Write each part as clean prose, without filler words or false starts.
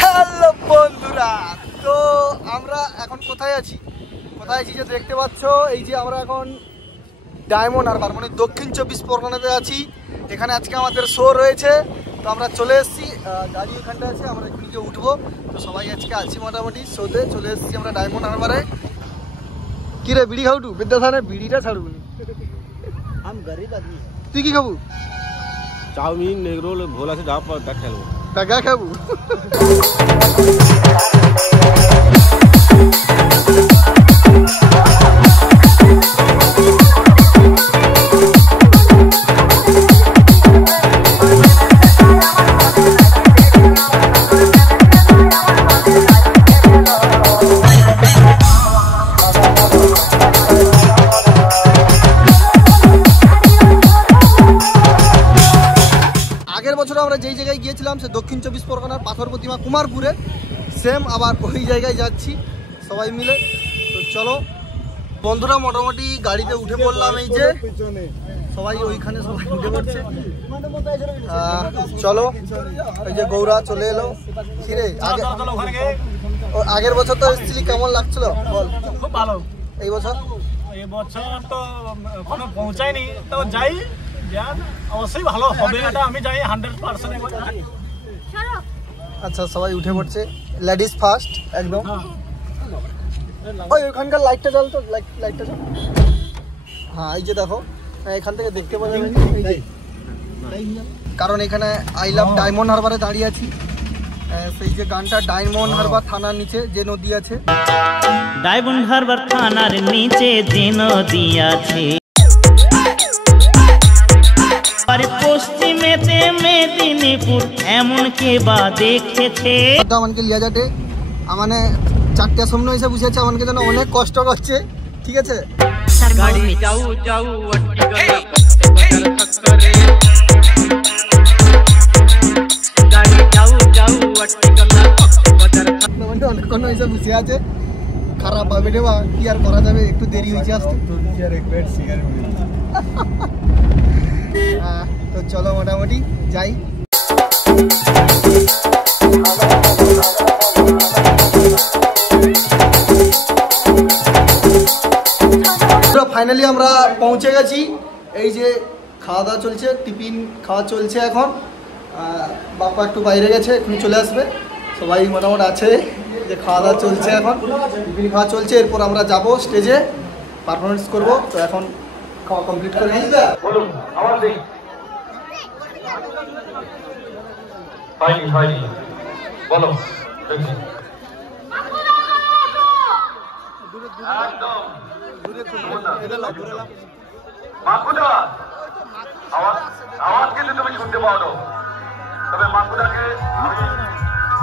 Hello বন্ধুরা, তো আমরা এখন কোথায় আছি যে দেখতে পাচ্ছ, এই যে আমরা এখন ডায়মন্ড হারবার মানে দক্ষিণ 24 পরগনাতে আছি। এখানে আজকে আমাদের শো রয়েছে, তো আমরা চলে এসেছি। গাড়ি ওখানটা আছে, আমরা এখানে গিয়ে উঠবো। তো সবাই আজকে আছি মোটামুটি শোতে, চলে এসেছি আমরা ডায়মন্ড হারবারে। কি রে বিড়ি খাবু? বিদ্যাধানের বিড়িটা ছাড়বো না, আমি গরিব আদমি। তুই কি খাবু? চাউমিন, এগ রোল, ভোলা से जाओ पर খেলবো। টাকা খাবু? আগের বছর আমরা যেই জায়গায় গিয়েছিলাম সে দক্ষিণ 24 পরগনার পাথর প্রতিমা কুমারপুরে, সেম আবার ওই জায়গায় যাচ্ছি সবাই মিলে। তো চলো বন্ধুরা, মোটামুটি গাড়িতে উঠে পড়লাম। এই যে সবাই ওইখানে সবাই উঠে পড়ছে। চলো, এই যে গৌরা চলে এলো। কিরে আগের বছর তো এসেছিলি, কেমন লাগছিল বল? খুব ভালো। এই বছর তো এখনো পৌঁছায়নি, তো যাই অবশ্যই ভালো হবে, এটা আমি যাই 100%। আচ্ছা, সবাই উঠে পড়ছে, লেডিস ফার্স্ট একদম। ওই ওখানকার লাইটটা জ্বল তো, লাইটটা জ্বল। হ্যাঁ, এই যে দেখো, এখান থেকে দেখতে পাওয়া যাবে, কারণ এখানে আই লাভ ডায়মন্ড হারবারে দাঁড়িয়ে আছি। সেই যে গানটা, ডায়মন্ড হারবার থানার নিচে যে নদী আছে, ডায়মন্ড হারবার থানার নিচে যে নদী আছে, পশ্চিমেতে মেদিনীপুর এমন কে বা দেখেছে। আমাকে লিয়া যাতে মানে 4টার সামনে এসে বসে আছে, আমাকে যেন অনেক কষ্ট করছে, ঠিক আছে? অনেকক্ষণ এসে বসে আছে, খারাপ ভাবে রে বা, কি আর করা যাবে, একটু দেরি হয়েছে আসতে। তো চলো মোটামুটি যাই। ফাইনালি আমরা পৌঁছে গেছি। এই যে খাওয়া দাওয়া চলছে, টিফিন খাওয়া চলছে এখন। বাপ্পা একটু বাইরে গেছে, এখন চলে আসবে। সবাই মোটামুটি আছে, যে খাওয়া দাওয়া চলছে এখন, টিফিন খাওয়া চলছে। এরপর আমরা যাব স্টেজে, পারফরমেন্স করব। তো এখন খাওয়া কমপ্লিট করে নিই। বলুন আমার দেই হয়নি বলো একদম মাকুদা আওয়াজ কিন্তু তুমি শুনতে পাও না, তবে মাকুদাকে আমি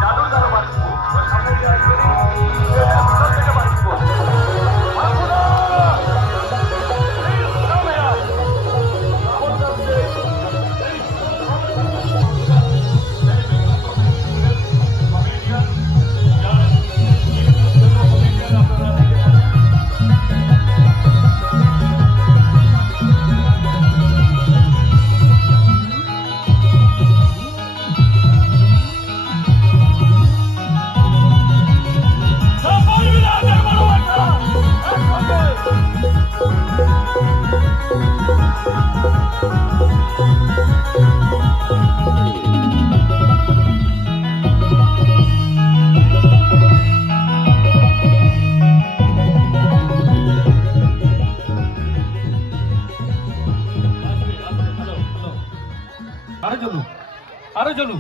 জাদুর দ্বারা বাঁচবো, সামনে দিয়ে আসবে থেকে বাঁচবো। মাকুদা আরে চলু,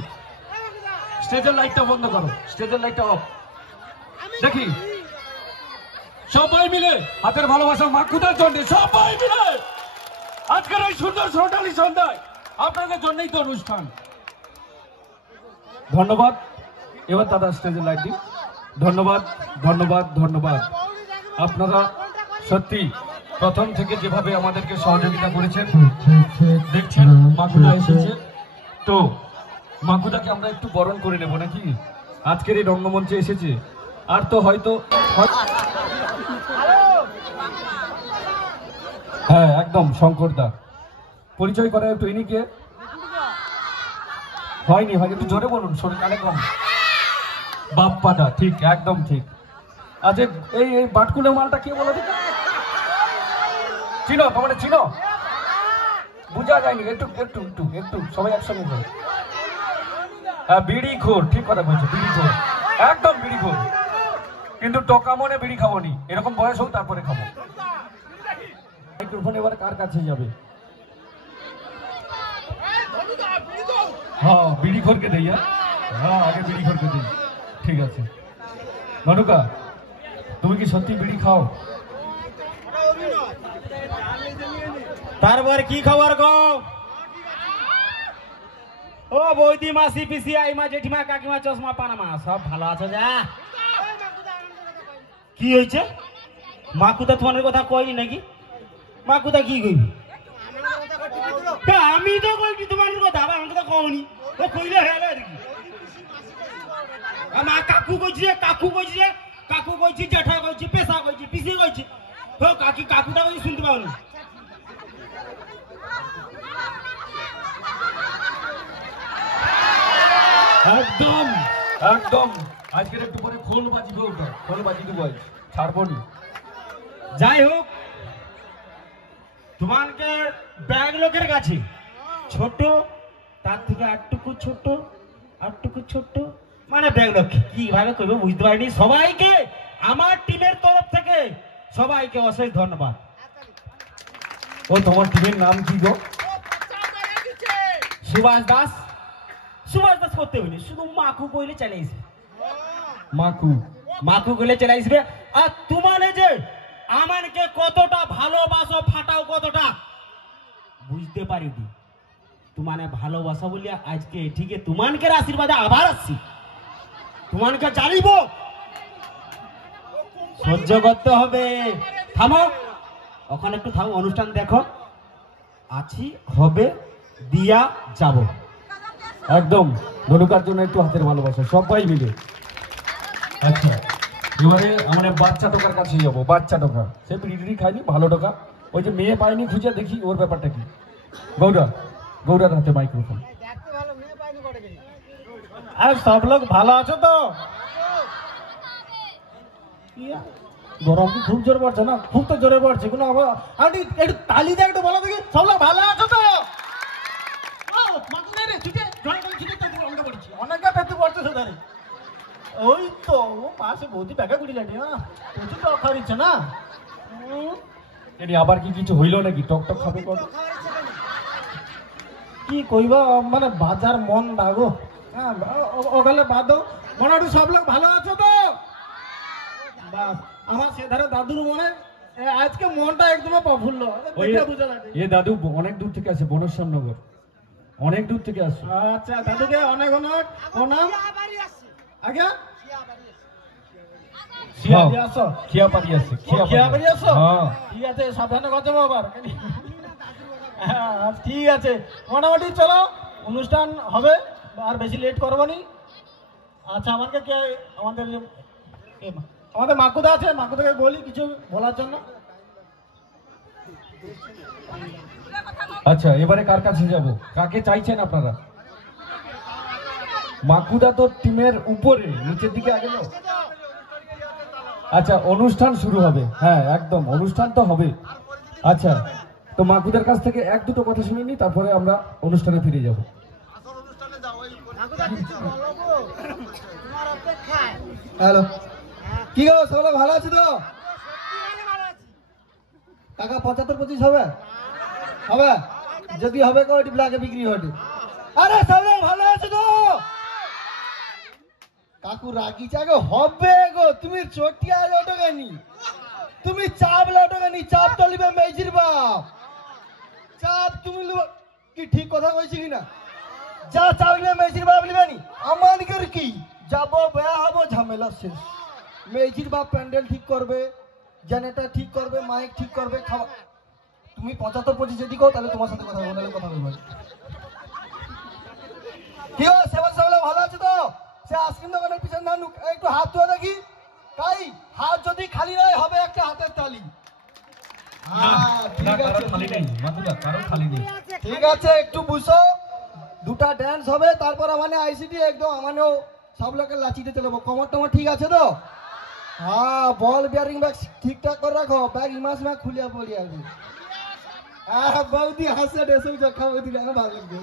স্টেজের লাইটটা বন্ধ করো, স্টেজের লাইটটা অফ। দেখি সবাই মিলে হাতের ভালোবাসা মাকুদার জন্য, সবাই মিলে আজকের এই সুন্দর সোনালী সন্ধ্যায় আপনাদের জন্যই তো অনুষ্ঠান। ধন্যবাদ। এবার দাদা স্টেজের লাইট দিন। ধন্যবাদ ধন্যবাদ ধন্যবাদ। আপনারা সত্যি প্রথম থেকে যেভাবে আমাদেরকে সহযোগিতা করেছেন, দেখছেন মাকুদা এসেছে, তো মাকুদাকে আমরা একটু বরণ করে নেব নাকি? আজকের এই রঙ্গমঞ্চে এসেছে, আর তো হয়তো হ্যাঁ একদম শঙ্করদা। পরিচয় করা একটু ইনি কে? হয়নি, একটু জোরে বলুন, শোনে কানে কম। বাপ্পাদা, ঠিক, একদম ঠিক। আচ্ছা এই বাটকুলে মালটা কে বলো তো? চিনো তোমার? চিনো? বুঝা যায়নি, একটু একটু একটু একটু সবাই একসঙ্গে করো। হ্যাঁ, বিড়ি খোর, ঠিক কথা বলছো, বিড়ি খোর, একদম বিড়ি খোর। কিন্তু টকা মনে বিড়ি খাবনি, এরকম বয়স হোক তারপরে খাবো। মাইক্রোফোন এবার কার কাছে যাবে? হ্যাঁ, বিড়ি খোরকে দেই। হ্যাঁ, আগে বিড়ি খোরকে দিই, ঠিক আছে। ধনুকা, তুমি কি সত্যি বিড়ি খাও? তারপর কি খবর গো? ও বৌদি, মাসি, পিসি, আইমা, জেঠিমা, কাকিমা, চশমা, পানামা, সব ভালো আছো? যা কি হয়েছে? মাকুদা তোমার কথা কই নাকি? মাকুদা কি কইবি? আমি তো কইছি তোমার কথা, আমার কথা কওনি। ও কইলে হেলে দেখি আমার কাকু কইছি, কাকু কইছি, কাকু কইছি, জেঠা কইছি, পেশা কইছি, পিসি কইছি। ও কাকুটা কইছি শুনতে পাওনি? একদম একদম, আজকের একটু পরে খোল বাজিবে, ওটা খোল বাজি দেবো, ছাড়বো না। যাই হোক, তোমাকে ব্যাগ লোকের কাছে ছোট, তার থেকে আটটুকু ছোট, আটটুকু ছোট, মানে ব্যাগ লোক কিভাবে করবো বুঝতে পারিনি। সবাইকে আমার টিমের তরফ থেকে সবাইকে অশেষ ধন্যবাদ। ও তোমার টিমের নাম কি গো? সুভাষ দাস। সুভাষ দাস করতে হইনি, শুধু মাকু কইলে চলে আসবে। মাকু, মাকু কইলে চলে আসবে। আর তোমার যে আমাকে কতটা ভালোবাসো, ফাটাও কতটা বুঝতে পারিনি। তোমাকে ভালোবাসা বলিয়া আজকে এঠিকে তোমাকে আশীর্বাদে আবার আসছি। তোমাকে জানিব সহ্য করতে হবে। থামো, ওখানে একটু থামো, অনুষ্ঠান দেখো, আছি, হবে, দিয়া যাব। একদম ধনুকার জন্য একটু হাতের ভালোবাসা সবাই মিলে। আচ্ছা, এবারে আমরা বাচ্চা টোকার কাছে যাবো। বাচ্চা টোকা, সে বিড়ি খায়নি, ভালো টোকা, ওই যে মেয়ে পায়নি খুঁজে, দেখি ওর ব্যাপারটা কি। গৌরা, গৌরার হাতে মাইক্রোফোন। আর সব লোক ভালো আছো তো? গরম কি খুব জোরে পড়ছে না? খুব তো জোরে পড়ছে। কোনো আন্টি একটু তালি দিয়ে একটু বলো দেখি, সব লোক ভালো আছো তো? অনেকটা পেতে পড়ছে সেধারে। ওই তো ও পাশে বৌদি প্যাকা গুড়ি লাটি, প্রচুর টক খাওয়া দিচ্ছে না? এটি আবার কি কিছু হইল নাকি? টক টক খাবে কত? কি কইবা, মানে বাজার মন দাগো। হ্যাঁ, ওখানে বাদ মোটামুটি সব লোক ভালো আছো তো? বাস, আমার সেধারে দাদুর মনে আজকে মনটা একদম প্রফুল্ল। এ দাদু অনেক দূর থেকে আসে, বনশ্যামনগর, অনেক দূর থেকে আসে। আচ্ছা, দাদুকে অনেক অনেক প্রণাম। আগে খিয়াপাড়ি আছে, খিয়াপাড়ি আসো? হ্যাঁ, ঠিক আছে, সাবধানে কথা আবার। হ্যাঁ, ঠিক আছে, মোটামুটি চলো, অনুষ্ঠান হবে, আর বেশি লেট করবো নি। আচ্ছা, আমাকে কে আমাদের মাকুদা আছে, মাকুদাকে বলি কিছু বলার জন্য। আচ্ছা, এবারে কার কাছে যাব? কাকে চাইছেন আপনারা? মাকুদা তো টিমের উপরে, নিচের দিকে আগে যাও। আচ্ছা, অনুষ্ঠান শুরু হবে। হ্যাঁ, একদম অনুষ্ঠান তো হবে। আচ্ছা, তো মাকুদার কাছ থেকে এক দুটো কথা শুনে নি, তারপরে আমরা অনুষ্ঠানে ফিরে যাব। হ্যালো, কি গো, সবাই ভালো আছে তো? টাকা 75-25 হবে? হবে, যদি হবে কো এটি ব্ল্যাকে বিক্রি হবে। আরে সবাই ভালো আছে তো? কাকু রাগি চাগে হবে গো, তুমি চটিয়া লটকানি, তুমি চাপ লটকানি, চাপ তো লিবে মেজির বাপ, চাপ তুমি কি ঠিক কথা কইছি কিনা? যা চাপ লিবে মেজির বাপ লিবেনি, আমানকের কি যাব, বেয়া হবো, ঝামেলা শেষ। মেজির বাপ প্যান্ডেল ঠিক করবে, জেনারেটর ঠিক করবে, মাইক ঠিক করবে, খাওয়া। তুমি 75-25 যদি কও তাহলে তোমার সাথে কথা বলবো, কথা বলবো। কি গো, সেবা সবাই ভালো আছে তো? সে আইসক্রিম দোকানের পিছনে না একটু হাত ধুয়ে দেখি। কাই হাত যদি খালি নয় হবে একটা হাতের তালি। ঠিক আছে খালি নেই মাকুদা, কারো খালি নেই। ঠিক আছে একটু বুঝো, দুটা ড্যান্স হবে তারপর মানে আইসিটি একদম আমানেও সব লোকের লাচিতে চলবো। কমর টমর ঠিক আছে তো? হ্যাঁ, বল বিয়ারিং ব্যাগ ঠিকঠাক করে রাখো, ব্যাগ ইমাস ব্যাগ খুলিয়া পড়ি আসবে। হ্যাঁ বৌদি হাসে ডেসে চোখা বৌদি আমার ভালো লাগবে।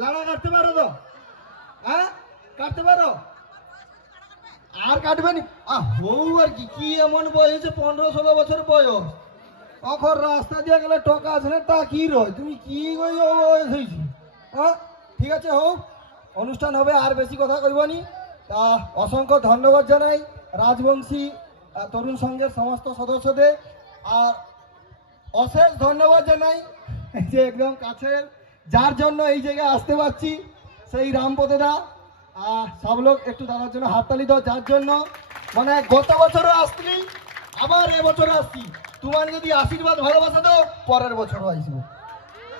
লাড়া কাটতে পারো তো? হ্যাঁ কাটতে পারো? আর কাটবে নি? বউ আর কি, কি এমন বয়স, 15-16 বছর বয়স, অখর রাস্তা দিয়ে গেলে টকা আছে না, তা কি রয় তুমি কি বয়স হয়েছি? হ্যাঁ ঠিক আছে, হোক অনুষ্ঠান হবে, আর বেশি কথা কইব নি। তা অসংখ্য ধন্যবাদ জানাই রাজবংশী তরুণ সংঘের সমস্ত সদস্যদের, আর অশেষ ধন্যবাদ জানাই যে একদম কাছের, যার জন্য এই জায়গায় আসতে পারছি, সেই রামপদেদা। সব লোক একটু দাদার জন্য হাততালি দাও, যার জন্য মানে গত বছরও আসলি, আবার এবছর আসছি। তোমার যদি আশীর্বাদ ভালোবাসা দাও, পরের বছরও আসবো।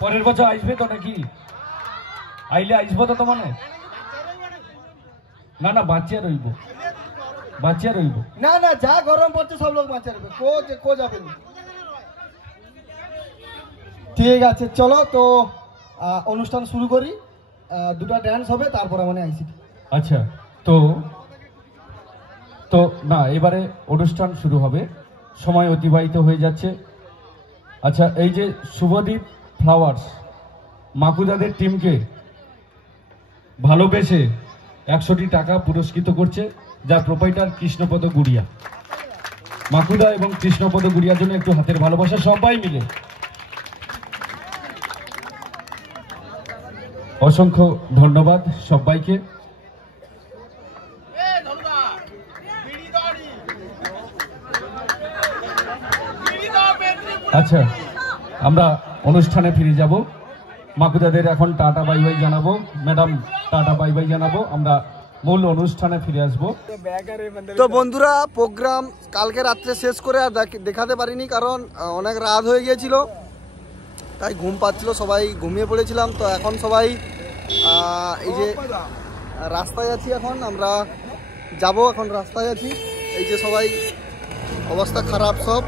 পরের বছর আসবে তো নাকি? আইলে আসবো তো মানে? না না, বাঁচিয়া রইব, বাঁচিয়া রইব। না না, যা গরম পড়ছে সব লোক বাঁচিয়ে রাখবে, কো যাবে না। ঠিক আছে চলো তো অনুষ্ঠান শুরু করি। দুটা ড্যান্স হবে, তারপর মানে আইসি। আচ্ছা, তো না, এবারে অনুষ্ঠান শুরু হবে, সময় অতিবাহিত হয়ে যাচ্ছে। আচ্ছা, এই যে শুভদীপ ফ্লাওয়ার্স মাকুদাদের টিমকে ভালোবেসে 100টি টাকা পুরস্কৃত করছে, যার প্রোপাইটার কৃষ্ণপদ গুড়িয়া। মাকুদা এবং কৃষ্ণপদ গুড়িয়ার জন্য একটু হাতের ভালোবাসা সবাই মিলে। অসংখ্য ধন্যবাদ সবাইকে। আচ্ছা, আমরা অনুষ্ঠানে ফিরে যাব। মাকুদাদের এখন টাটা বাই বাই জানাবো, ম্যাডাম টাটা বাই বাই জানাবো, আমরা মূল অনুষ্ঠানে ফিরে আসবো। তো বন্ধুরা, প্রোগ্রাম কালকে রাত্রে শেষ করে আর দেখাতে পারিনি, কারণ অনেক রাত হয়ে গিয়েছিল, তাই ঘুম পাচ্ছিল, সবাই ঘুমিয়ে পড়েছিলাম। তো এখন সবাই এই যে রাস্তায় আছি, এখন আমরা যাব, এখন রাস্তায় আছি। এই যে সবাই অবস্থা খারাপ, সব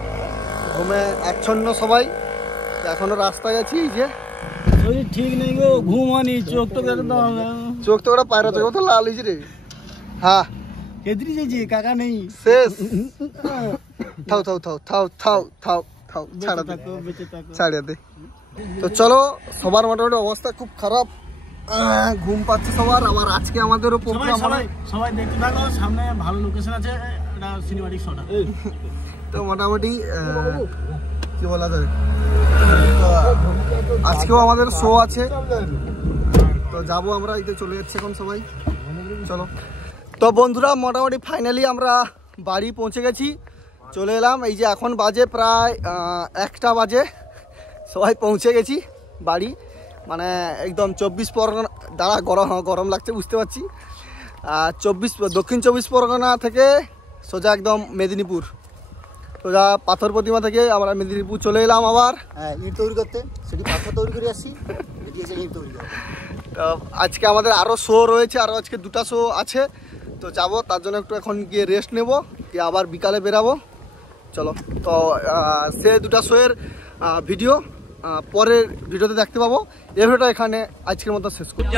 ঘুমে আচ্ছন্ন সবাই, এখনো রাস্তায় আছি। এই যে ঠিক নেই গো, ঘুম হয়নি, চোখ তো ওটা পায়রা চোখ তো লাল হয়েছে রে। হ্যাঁ কেদ্রি যাইছি, কাকা নেই, শেষ। থাও থাও থাও থাও থাও থাও থাও, ছাড়িয়ে দে। তো চলো, সবার মোটামুটি অবস্থা খুব খারাপ, ঘুম পাচ্ছে সবার। আবার আজকে আমাদেরও প্রোগ্রাম, সবাই দেখতে থাকো, সামনে ভালো লোকেশন আছে, এটা সিনেমাটিক শট। তো মোটামুটি কি বলা যায়, আজকেও আমাদের শো আছে, তো যাবো আমরা, এই তো চলে যাচ্ছে এখন সবাই। চলো তো বন্ধুরা, মোটামুটি ফাইনালি আমরা বাড়ি পৌঁছে গেছি, চলে এলাম। এই যে এখন বাজে প্রায় 1টা বাজে, সবাই পৌঁছে গেছি বাড়ি, মানে একদম 24 পরগনা দ্বারা গরম লাগছে বুঝতে পারছি। 24 দক্ষিণ 24 পরগনা থেকে সোজা একদম মেদিনীপুর, সোজা পাথর প্রতিমা থেকে আমরা মেদিনীপুর চলে এলাম। আবার ইট তৈরি করতে, সেটি পাথর তৈরি করে আসছি, এটি এসে ইট তৈরি করে। তো আজকে আমাদের আরও শো রয়েছে, আরও আজকে 2টা শো আছে, তো যাব, তার জন্য একটু এখন গিয়ে রেস্ট নেব, গিয়ে আবার বিকালে বেরাবো। চলো, তো সে 2টা শোয়ের ভিডিও পরের ভিডিওতে দেখতে পাবো। এই ভিডিওটা এখানে আজকের মতো শেষ করব।